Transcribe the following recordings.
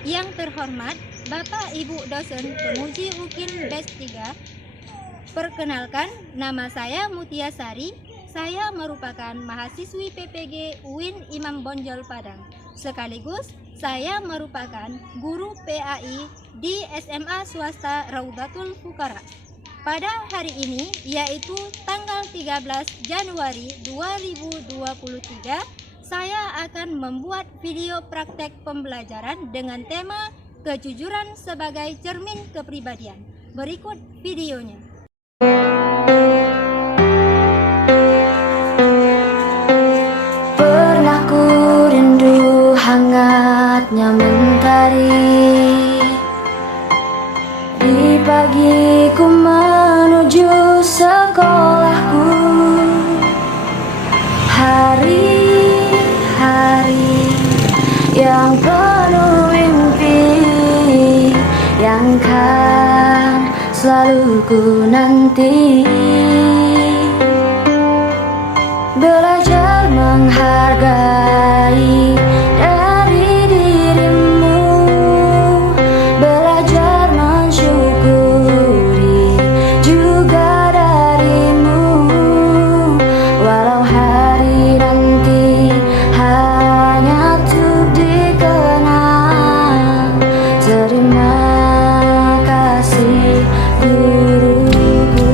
Yang terhormat Bapak Ibu dosen Pemuji UKIN Batch 3. Perkenalkan, nama saya Mutia Sari. Saya merupakan mahasiswi PPG UIN Imam Bonjol Padang. Sekaligus saya merupakan guru PAI di SMA swasta Raudatul Fuqara. Pada hari ini, yaitu tanggal 13 Januari 2023, saya akan membuat video praktek pembelajaran dengan tema kejujuran sebagai cermin kepribadian. Berikut videonya. Pernah ku rindu hangatnya mentari di pagi ku menuju sekolahku. Hari-hari yang penuh mimpi yang kan selalu ku nanti. Belajar menghargai dari dirimu, belajar mensyukuri juga darimu. Walau hari nanti hanya untuk dikenang, terima kasih guruku.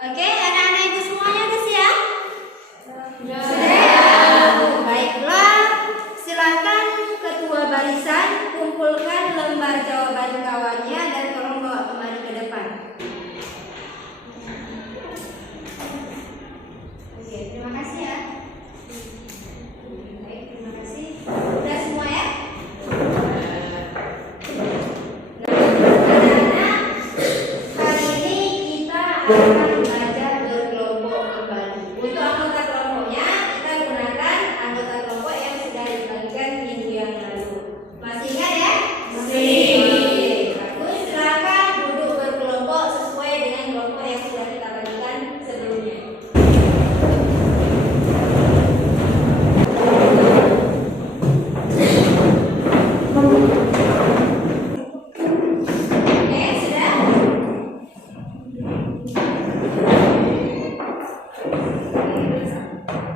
Oke, anak-anak ibu semuanya udah siap? Sudah. Baiklah, silakan ketua barisan kumpulkan lembar jawaban kawannya dan tolong bawa kembali ke depan. Oke, terima kasih ya. Baik, terima kasih. Udah semua ya? Anak-anak, hari ini kita akan belajar berkelompok kembali. Untuk anggota kelompoknya, kita gunakan anggota kelompok yang sudah dibagikan minggu yang lalu. Masih ingat ya? Masih. Bagus, silakan duduk berkelompok sesuai dengan kelompok yang sudah kita bagikan sebelumnya. Oke, sudah?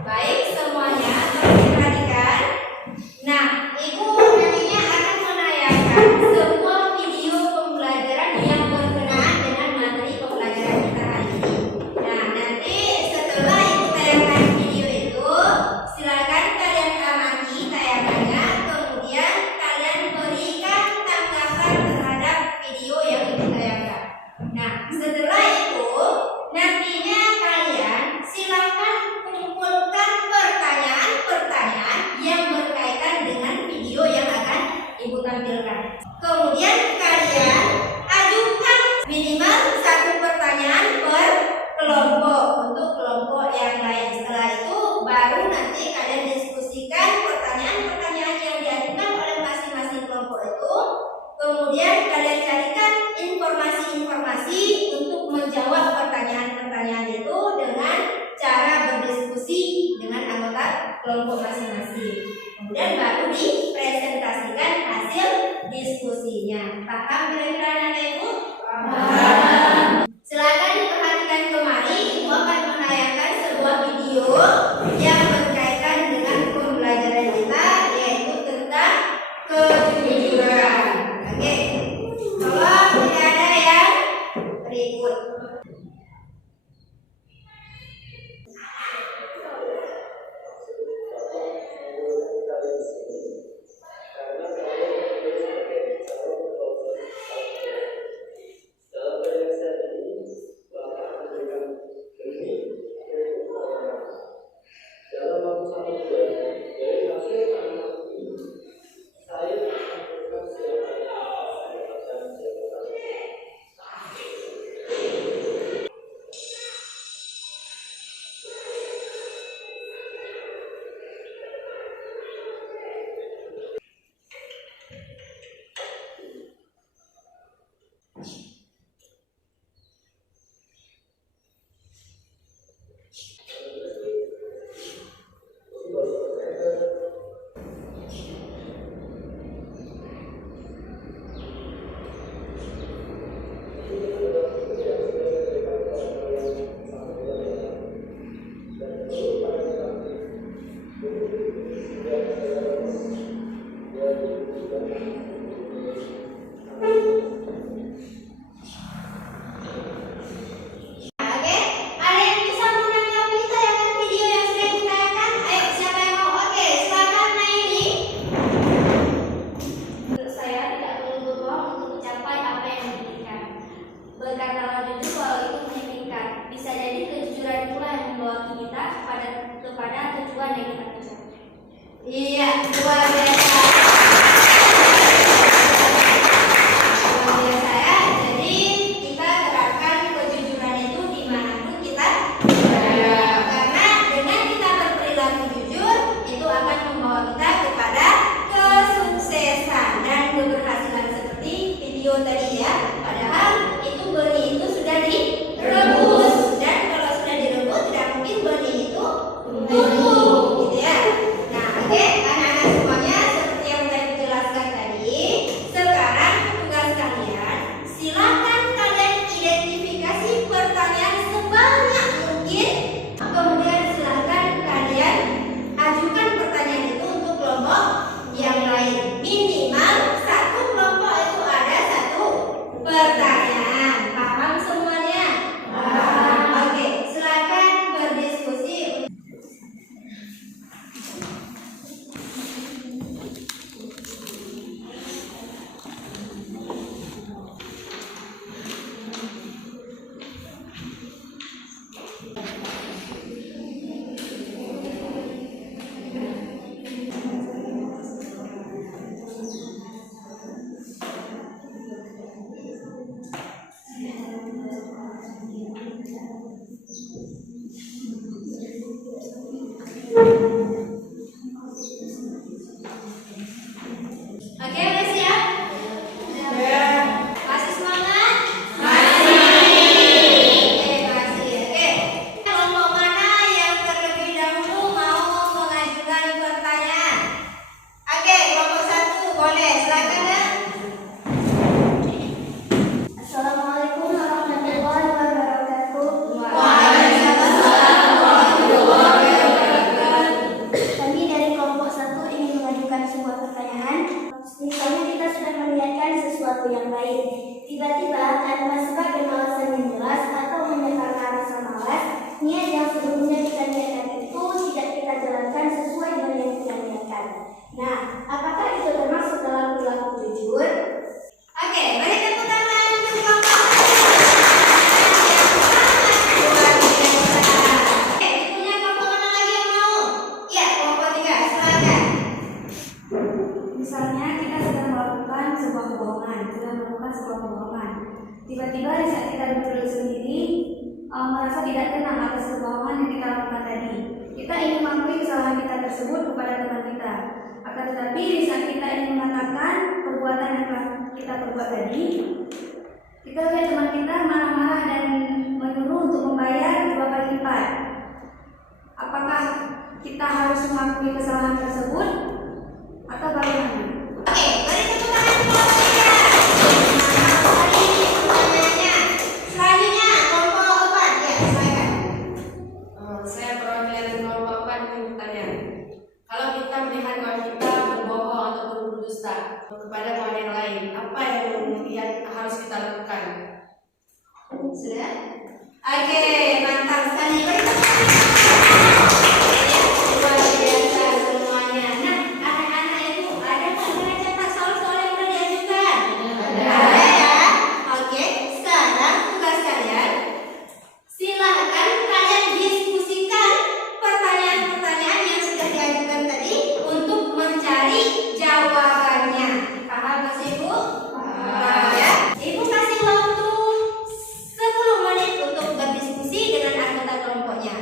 Baik semuanya, tolong diperhatikan. Nah, ibu nantinya akan menayangkan sebuah video pembelajaran yang berkenaan dengan materi pembelajaran kita hari ini. Nah, nanti setelah ibu tayangkan video itu, silakan kalian amati tayangannya, kemudian kalian berikan tanggapan terhadap video yang ibu tayangkan. Nah, setelah itu nantinya kalian silakan kumpulkan pertanyaan-pertanyaan yang berkaitan dengan video yang akan ibu tampilkan. Kemudian kalian ajukan minimal satu pertanyaan per kelompok untuk kelompok yang lain. Setelah itu baru nanti kalian diskusikan pertanyaan-pertanyaan yang diajukan oleh masing-masing kelompok itu. Kemudian kalian carikan informasi-informasi untuk menjawab pertanyaan-pertanyaan itu dengan cara berdiskusi dengan anggota kelompok masing-masing. Kemudian baru dipresentasikan hasil diskusinya. Paham kira-kira anak ibu? Paham. Silakan diperhatikan kembali. Ibu akan menayangkan sebuah video yang berkaitan dengan pembelajaran kita, yaitu tentang kejujuran. Oke, kalau tidak ada yang berikut. Iya, luar biasa. Luar biasa ya. Jadi kita terapkan kejujuran itu dimanapun kita berada. Karena dengan kita berperilaku jujur, itu akan membawa kita kepada kesuksesan dan keberhasilan seperti video tadi ya. Padahal itu benih itu sudah direbus, dan kalau sudah direbus tidak mungkin benih itu tumbuh, gitu ya. Nah, oke, anak-anak semuanya tiba-tiba di saat kita duduk sendiri merasa tidak tenang atas kebohongan yang kita lakukan tadi. Kita ingin mengakui kesalahan kita tersebut kepada teman kita. Akan tetapi di saat kita ingin mengatakan perbuatan yang telah kita perbuat tadi, kita lihat teman kita marah-marah dan menyuruh untuk membayar 2 kali lipat. Apakah kita harus mengakui kesalahan tersebut atau bagaimana? Oke, mari tepuk tangan kepada saya. Hari ini pertanyaannya. Selanjutnya kelompok 4 ya, silakan. Saya perwakilan kelompok 4 yang bertanya. Kalau kita melihat kawan kita berbohong atau berdusta kepada kawan yang lain, apa yang harus kita lakukan? Sudah? Oke, mantap sekali. Beri tepuk tangan. Luar biasa semuanya. Nah, anak-anak itu ada nggak mencatat soal-soal yang sudah diajukan? Ada ya. Oke, sekarang tugas kalian. Silahkan kalian diskusikan pertanyaan-pertanyaan yang sudah diajukan tadi untuk mencari jawabannya. Paham Mas Ibu? Paham ya. Ibu kasih waktu 10 menit untuk berdiskusi dengan anggota kelompoknya.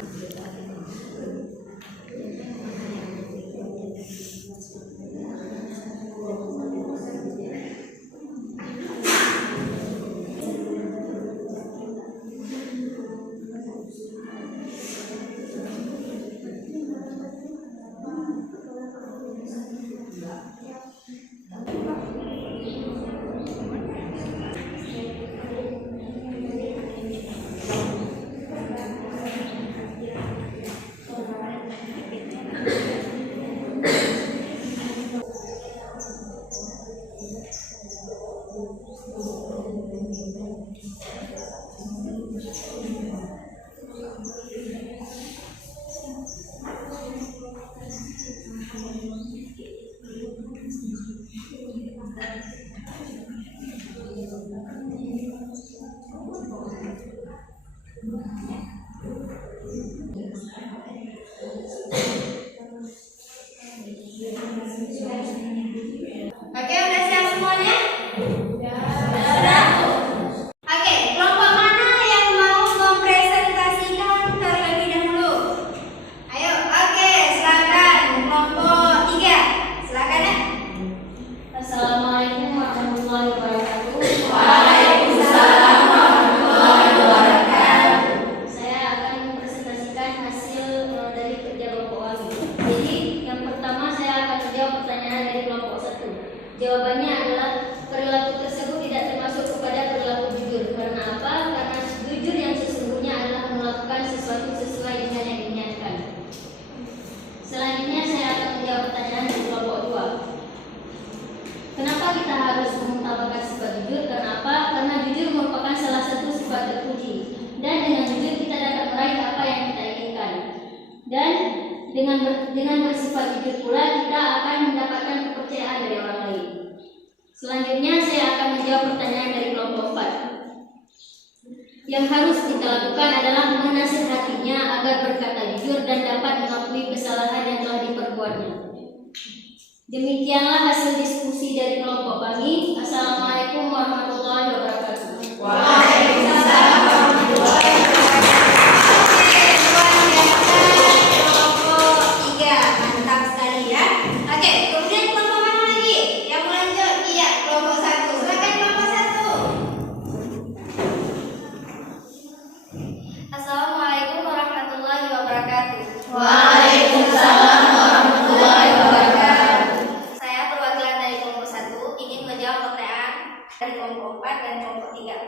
Oke, udah siap semuanya? Sudah? Oke, kelompok mana yang mau mempresentasikan terlebih dahulu? Ayo, oke, silakan. Kelompok 3, silakan ya. Assalamualaikum warahmatullahi wabarakatuh. Waalaikumsalam warahmatullahi wabarakatuh. Saya akan mempresentasikan hasil dari kerja kelompok kami. Jadi yang pertama saya akan menjawab pertanyaan dari kelompok 1. Jawabannya adalah perilaku tersebut tidak termasuk kepada perilaku jujur. Karena apa? Karena jujur yang sesungguhnya adalah melakukan sesuatu sesuai dengan yang diniatkan. Selanjutnya saya akan menjawab pertanyaan dari kelompok 2. Kenapa kita harus mengutamakan sifat jujur? Karena apa? Karena jujur merupakan salah satu sifat terpuji. Dan dengan jujur kita dapat meraih apa yang kita inginkan. Dan dengan bersifat jujur pula kita akan mendapatkan kepercayaan dari orang lain. Selanjutnya saya akan menjawab pertanyaan dari kelompok 4. Yang harus kita lakukan adalah menasihatinya agar berkata jujur dan dapat mengakui kesalahan yang telah diperbuatnya. Demikianlah hasil diskusi dari kelompok kami. Assalamualaikum warahmatullahi wabarakatuh. Waalaikumsalam warahmatullahi wabarakatuh. Oke, luar biasa. Kelompok 3, mantap sekali ya. Oke, kemudian kelompok mana lagi? Yang lanjut, iya, kelompok 1. Silakan kelompok 1. Assalamualaikum warahmatullahi wabarakatuh. Waalaikumsalam warahmatullahi wabarakatuh. Saya perwakilan dari kelompok 1 ingin menjawab pertanyaan dari kelompok 4 dan kelompok 3.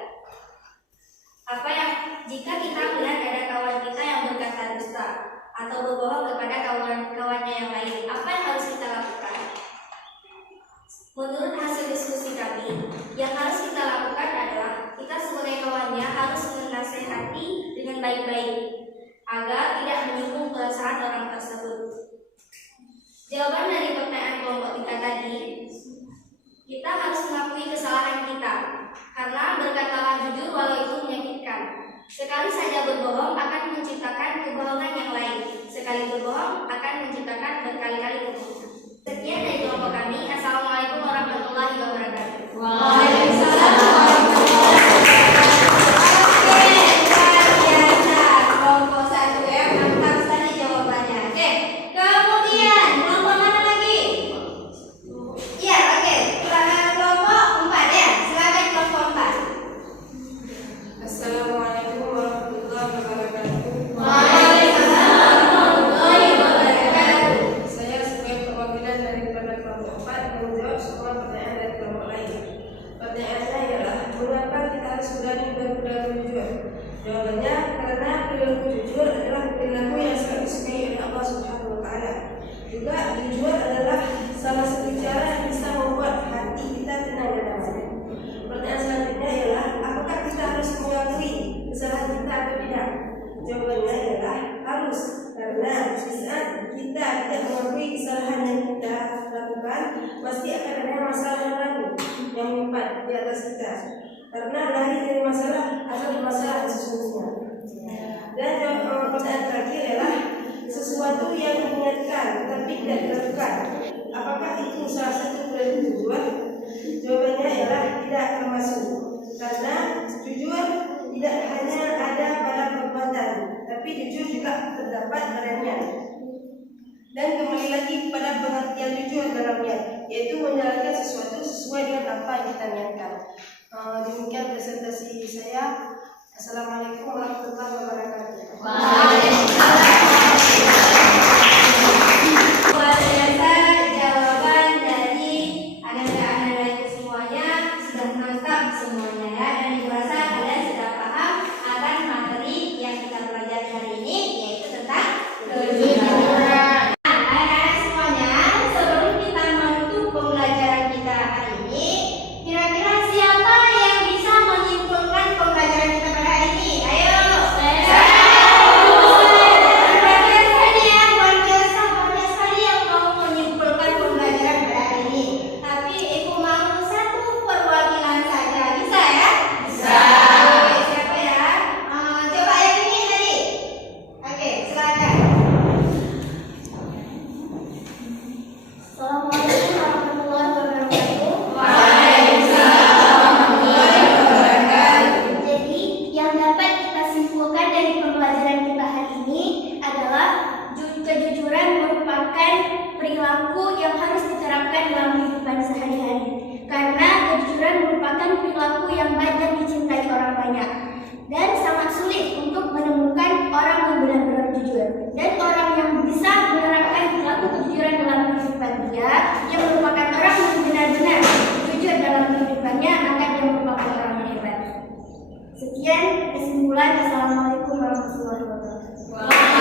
Apa yang jika kita melihat ada kawan kita yang berkata dusta atau berbohong kepada kawan-kawannya yang lain, apa yang harus kita lakukan? Menurut hasil diskusi kami, yang harus kita lakukan adalah kita sebagai kawannya harus menasehati dengan baik-baik agar tidak menyinggung perasaan orang tersebut. Jawaban dari pertanyaan kelompok 3 tadi, kita harus mengakui kesalahan kita, karena berkatalah jujur walau itu menyakitkan. Sekali saja berbohong akan menciptakan kebohongan yang lain. Sekali berbohong akan menciptakan berkali-kali kebohongan. Sekian dari kelompok kami. Assalamualaikum warahmatullahi wabarakatuh. Waalaikumsalam warahmatullahi wabarakatuh. Assalamualaikum warahmatullahi wabarakatuh. Waalaikumsalam warahmatullahi wabarakatuh. Saya sebagai perwakilan daripada kelompok 4 menjawab semua pertanyaan dari kelompok lain. Pertanyaannya ialah, mengapa kita harus berani berperilaku jujur? Jawabannya, karena perilaku jujur adalah perilaku yang sangat disukai oleh Allah Subhanahu wa Ta'ala. Juga jujur adalah salah satu cara yang bisa membuat hati kita tenang dan damai. Pertanyaan selanjutnya ialah, apakah kita harus mengakui kesalahan kita atau tidak? Jawabannya ialah harus, karena saat kita tidak mengakui kesalahan yang kita lakukan, pasti akan ada masalah yang lain yang menimpa di atas kita. Karena lari dari masalah adalah masalah yang sesungguhnya. Dan pertanyaan terakhir ialah, sesuatu yang mengingatkan tapi tidak dilakukan, apakah itu salah satu perilaku jujur? Jawabannya ialah tidak termasuk, karena jujur tidak hanya ada pada perbuatan, tapi jujur juga terdapat padanya. Dan kembali lagi pada pengertian jujur dalam niat, yaitu menjalankan sesuatu sesuai dengan apa yang kita niatkan. Demikian presentasi saya. Assalamualaikum warahmatullahi wabarakatuh. Luar biasa jawaban dari anak-anak itu semuanya sudah mantap semuanya ya, dan dirasa kalian sudah paham akan materi yang kita pelajari hari ini, yaitu tentang kejujuran. Anak-anak semuanya, sebelum kita menutup pembelajaran kita hari ini, kira-kira siapa yang bisa menyimpulkan pembelajaran kita pada hari ini? Ayo. Assalamualaikum warahmatullahi wabarakatuh. Jadi, yang dapat kita simpulkan dari pembelajaran kita hari ini adalah kejujuran merupakan perilaku yang harus diterapkan dalam kehidupan sehari-hari. Karena kejujuran merupakan perilaku yang banyak dicintai orang banyak dan sangat sulit untuk menemukan orang yang benar-benar jujur. Dan orang yang bisa menerapkan perilaku kejujuran dalam kehidupan dia, yang merupakan orang yang benar-benar jujur dalam kehidupannya, maka dia merupakan orang yang hebat. Sekian kesimpulan. Assalamualaikum warahmatullahi wabarakatuh.